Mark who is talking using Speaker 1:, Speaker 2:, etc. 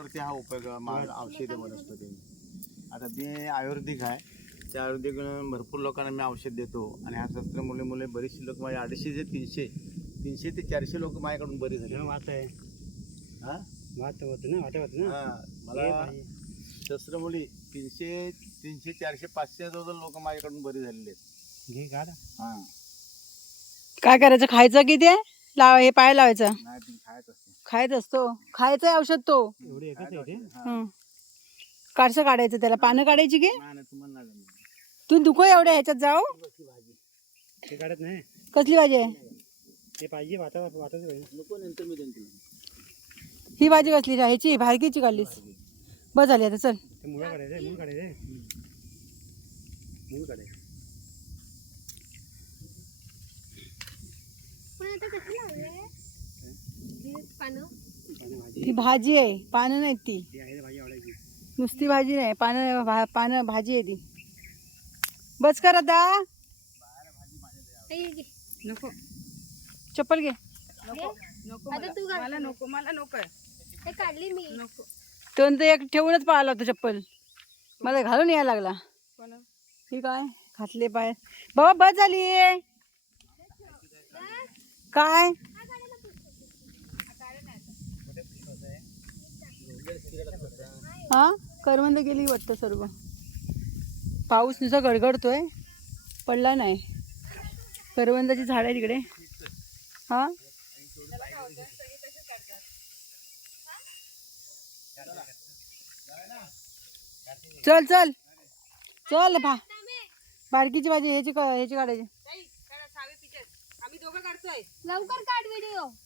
Speaker 1: वरती हा उपयोग औषधी वनस्पती. आता मी आयुर्वेदिक आहे, त्या आयुर्वेदिक भरपूर लोकांना मी औषध देतो आणि हा शस्त्र मुले बरीचशी लोक माझे 250 ते 300 ते 400 लोक माझ्याकडून बरी झाली.
Speaker 2: वाट आहे
Speaker 1: हा
Speaker 2: वाट होत ना वाट होत ना.
Speaker 1: हा मला शस्त्रमुली 300 400 500 जवळ लोक माझ्याकडून बरी झालेली आहेत.
Speaker 2: घे काढ.
Speaker 1: हा
Speaker 3: काय करायचं, खायचं किती आहे लाव, हे पाय लावायचं,
Speaker 1: नाही तुम्ही खायच असते.
Speaker 3: खायच असतो, खायचं आहे औषध तो.
Speaker 2: एवढी एकच आहे ते.
Speaker 3: काढसं काढायचं, त्याला पानं काढायची की
Speaker 1: नाही तुम्हाला नाही जमणार.
Speaker 3: तू दुखो एवढ्या ह्याच्यात जाऊ.
Speaker 2: ते काढत नाही.
Speaker 3: कसली भाजी आहे
Speaker 2: ते पाहिजे वाटत
Speaker 1: नको नंतर मी देईन तुला.
Speaker 3: ही भाजी? कसली ह्याची भारकीची काढलीस? बस झाली आता, चल.
Speaker 2: ते मुळा काढायचं मूळ काढायचं मूळ काढायचं.
Speaker 3: ही भाजी आहे, पानं नाहीत ती.
Speaker 2: ती आहे भाजी आवडायची.
Speaker 3: नुसती भाजी नाही, पानं भाजी आहे ती. बस कर आता. नको, चप्पल घे. नको मला नको, मला नको आहे.
Speaker 4: काढली मी.
Speaker 3: नको, तो एक ठेवूनच पाहिला होता चप्पल, मला घालून यायला लागला. ही काय घातले पाय बाबा, बस झाली. काय हा करवंद गेली वाटतं सर्व. पाऊस नुसता गडगडतोय, पडला नाही. करवंदाची झाड आहे तिकडे. हा चल चल चल. बारकीची भाजी ह्याची काढायची.
Speaker 4: लवकर काढ व्हिडिओ.